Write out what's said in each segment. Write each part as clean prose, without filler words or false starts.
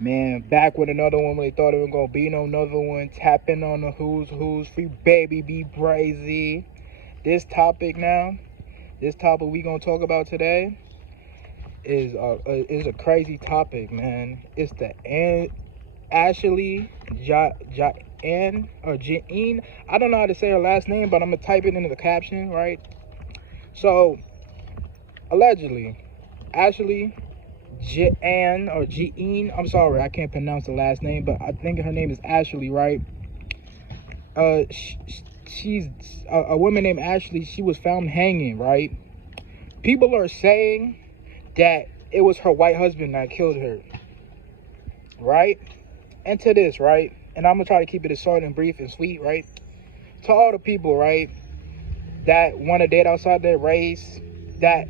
Man, back with another one when they thought it was gonna be no another one. Tapping on the who's free baby be brazy. This topic now, this topic we gonna talk about today is a crazy topic, man. It's the Ashlee Jaen or Jean. I don't know how to say her last name, but I'm gonna type it into the caption, right? So allegedly, Ashlee Jean or Jean. I'm sorry, I can't pronounce the last name, but I think her name is Ashlee, right? She's a woman named Ashlee. She was found hanging, right? People are saying that it was her white husband that killed her, right? And to this, right? And I'm gonna try to keep it as short and brief and sweet, right? To all the people, right, that want to date outside their race, that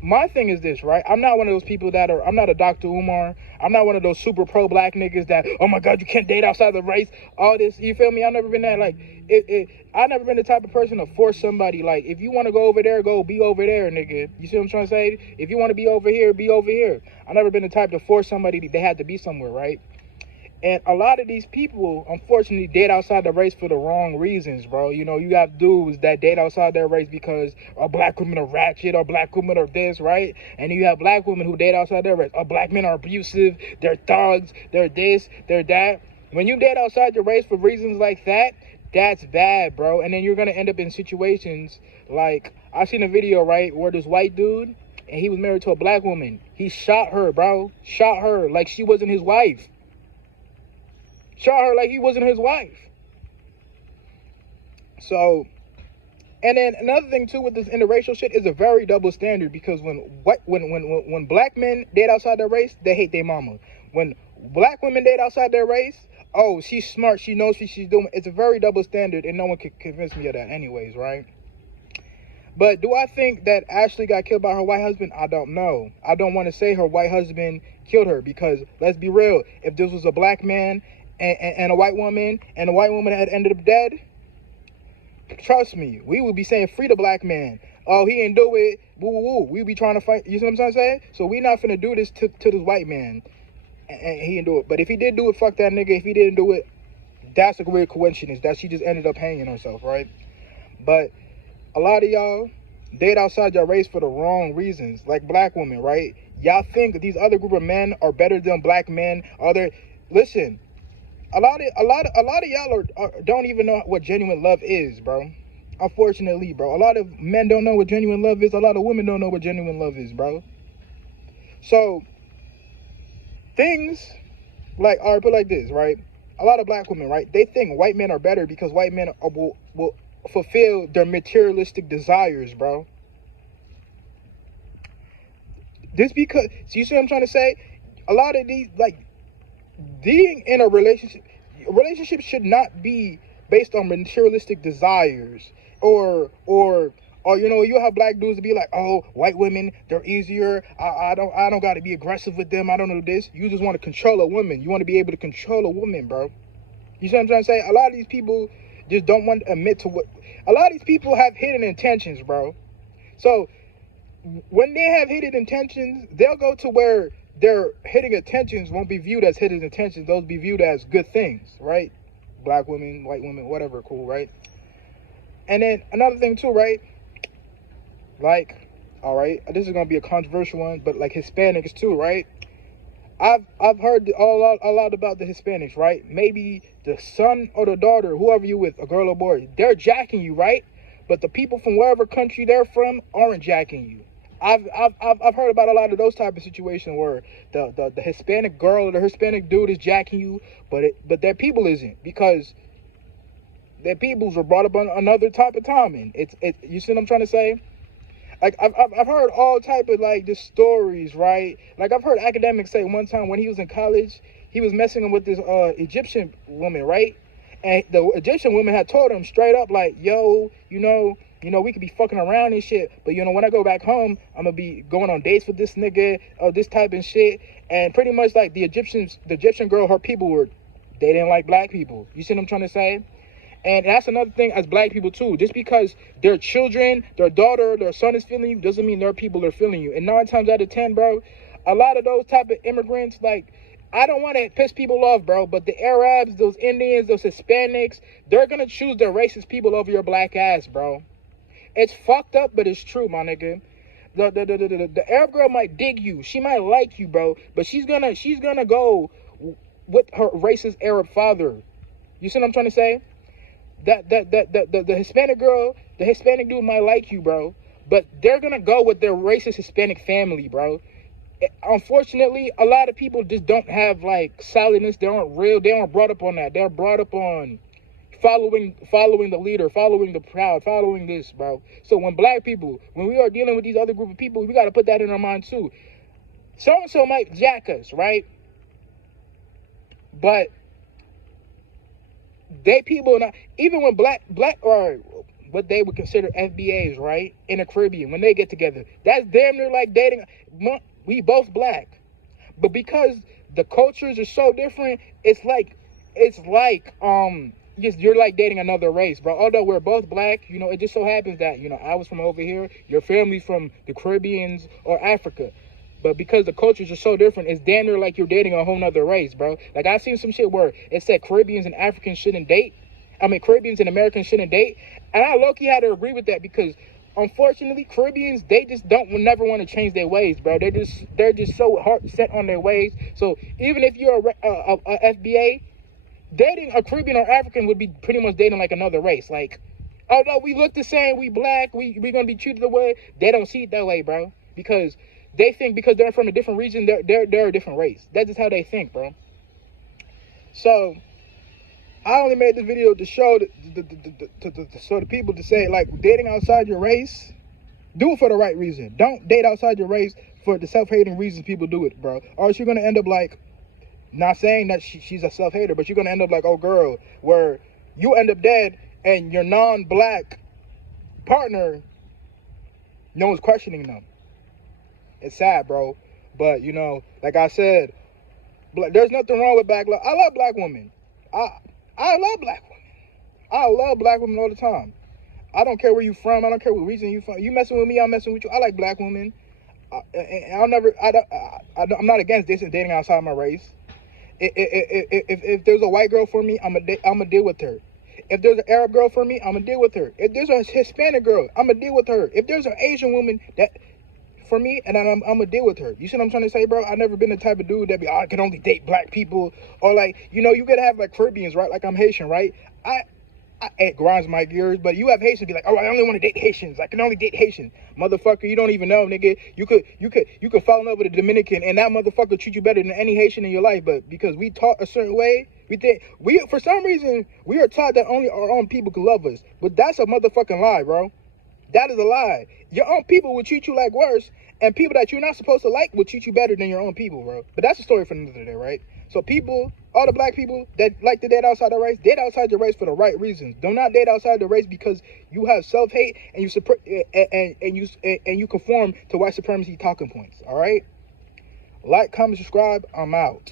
my thing is this, right? I'm not one of those people I'm not a Dr. Umar. I'm not one of those super pro black niggas that, oh my God, you can't date outside the race. All this, you feel me? I've never been that, like, I've never been the type of person to force somebody, like, if you want to go over there, go be over there, nigga. You see what I'm trying to say? If you want to be over here, be over here. I've never been the type to force somebody, they had to be somewhere, right? And a lot of these people, unfortunately, date outside the race for the wrong reasons, bro. You know, you have dudes that date outside their race because black women are ratchet or black women are this, right? And you have black women who date outside their race. Black men are abusive, they're thugs, they're this, they're that. When you date outside your race for reasons like that, that's bad, bro. And then you're going to end up in situations like, I seen a video, right, where this white dude, and he was married to a black woman. He shot her, bro. Shot her like she wasn't his wife. Shot her like he wasn't his wife. So, and then another thing too with this interracial shit is a very double standard, because when black men date outside their race, they hate their mama. When black women date outside their race, oh, she's smart, she knows what she's doing. It's a very double standard, and no one can convince me of that anyways, right? But do I think that Ashlee got killed by her white husband? I don't know. I don't want to say her white husband killed her, because let's be real, if this was a black man and a white woman, and the white woman had ended up dead, trust me, we would be saying free the black man. Oh, he didn't do it. Woo woo woo. We be trying to fight. You see what I'm trying to say? So we not finna do this to this white man, and he didn't do it. But if he did do it, fuck that nigga. If he didn't do it, that's a weird coincidence that she just ended up hanging herself, right? But a lot of y'all date outside your race for the wrong reasons, like black women, right? Y'all think these other group of men are better than black men. Listen. A lot of y'all don't even know what genuine love is, bro. Unfortunately, bro. A lot of men don't know what genuine love is. A lot of women don't know what genuine love is, bro. So, things like, all right, put it like this, right? A lot of black women, right? They think white men are better because white men will fulfill their materialistic desires, bro. This because, see, you see what I'm trying to say? A lot of these, like, being in a relationship should not be based on materialistic desires, or you know, you have black dudes to be like, oh, white women, they're easier. I don't got to be aggressive with them. I don't know this. You just want to control a woman. You want to be able to control a woman, bro. You see what I'm trying to say? A lot of these people just don't want to admit to what. A lot of these people have hidden intentions, bro. So when they have hidden intentions, they'll go to where their hidden intentions won't be viewed as hidden intentions. Those be viewed as good things, right? Black women, white women, whatever, cool, right? And then another thing too, right? Like, all right, this is gonna be a controversial one, but like Hispanics too, right? I've heard a lot about the Hispanics, right? Maybe the son or the daughter, whoever you with, a girl or boy, they're jacking you, right? But the people from wherever country they're from aren't jacking you. I've heard about a lot of those type of situations where the Hispanic girl or the Hispanic dude is jacking you, but their people isn't, because their peoples were brought up on another type of timing. You see what I'm trying to say? Like I've heard all type of like the stories, right? Like I've heard academics say one time when he was in college, he was messing with this Egyptian woman, right? And the Egyptian woman had told him straight up, like, yo, you know, we could be fucking around and shit, but you know, when I go back home, I'm gonna be going on dates with this nigga, this type of shit. And pretty much like the Egyptian girl, her people they didn't like black people. You see what I'm trying to say? And that's another thing as black people too. Just because their children, their daughter, their son is feeling you, doesn't mean their people are feeling you. And 9 times out of 10, bro, a lot of those type of immigrants, like, I don't want to piss people off, bro, but the Arabs, those Indians, those Hispanics, they're going to choose their racist people over your black ass, bro. It's fucked up, but it's true, my nigga. The Arab girl might dig you. She might like you, bro, but she's gonna go with her racist Arab father. You see what I'm trying to say? The Hispanic girl, the Hispanic dude might like you, bro, but they're gonna go with their racist Hispanic family, bro. Unfortunately, a lot of people just don't have like solidness. They aren't real. They aren't brought up on that. They're brought up on following the leader, following the crowd, following this, bro. So when black people, when we are dealing with these other group of people, we got to put that in our mind too. So and so might jack us, right? But they people not even when black or what they would consider FBAs, right, in the Caribbean, when they get together, that's damn near like dating. We both black, but because the cultures are so different, it's like you're like dating another race, bro. Although we're both black, you know, it just so happens that, you know, I was from over here, your family's from the Caribbeans or Africa. But because the cultures are so different, it's damn near like you're dating a whole nother race, bro. Like, I've seen some shit where it said Caribbeans and Africans shouldn't date. Caribbeans and Americans shouldn't date. And I low-key had to agree with that because, unfortunately, Caribbeans, they just never want to change their ways, bro. They're just so hard set on their ways. So even if you're a FBA, dating a Caribbean or African would be pretty much dating like another race. Like, although we look the same, we black, we're gonna be treated the way, they don't see it that way, bro. Because they think because they're from a different region, they're a different race. That's just how they think, bro. So I only made this video to show the people to say, like, dating outside your race, do it for the right reason. Don't date outside your race for the self-hating reasons people do it, bro. Or else you're gonna end up like, not saying that she's a self-hater, but you're gonna end up like old girl, where you end up dead and your non-black partner, no one's questioning them. It's sad, bro. But, you know, like I said, there's nothing wrong with black love. I love black women. I love black women. I love black women all the time. I don't care where you from. I don't care what region you from. You messing with me, I'm messing with you. I like black women. I'm not against dating outside my race. If there's a white girl for me, I'm gonna deal with her. If there's an Arab girl for me, I'm gonna deal with her. If there's a Hispanic girl, I'm gonna deal with her. If there's an Asian woman that for me, and I'm gonna deal with her. You see what I'm trying to say, bro? I've never been the type of dude that be, I can only date black people, or like, you know, you gotta have like Caribbeans, right? Like I'm Haitian, right? It grinds my gears, but you have Haitians be like, oh, I only want to date Haitians. I can only date Haitians. Motherfucker, you don't even know, nigga. You could fall in love with a Dominican, and that motherfucker treat you better than any Haitian in your life. But because we taught a certain way, for some reason, we are taught that only our own people can love us. But that's a motherfucking lie, bro. That is a lie. Your own people will treat you like worse, and people that you're not supposed to like will treat you better than your own people, bro. But that's a story for another day, right? So people, all the black people that like to date outside the race, date outside your race for the right reasons. Do not date outside the race because you have self-hate and you conform to white supremacy talking points. All right? Like, comment, subscribe. I'm out.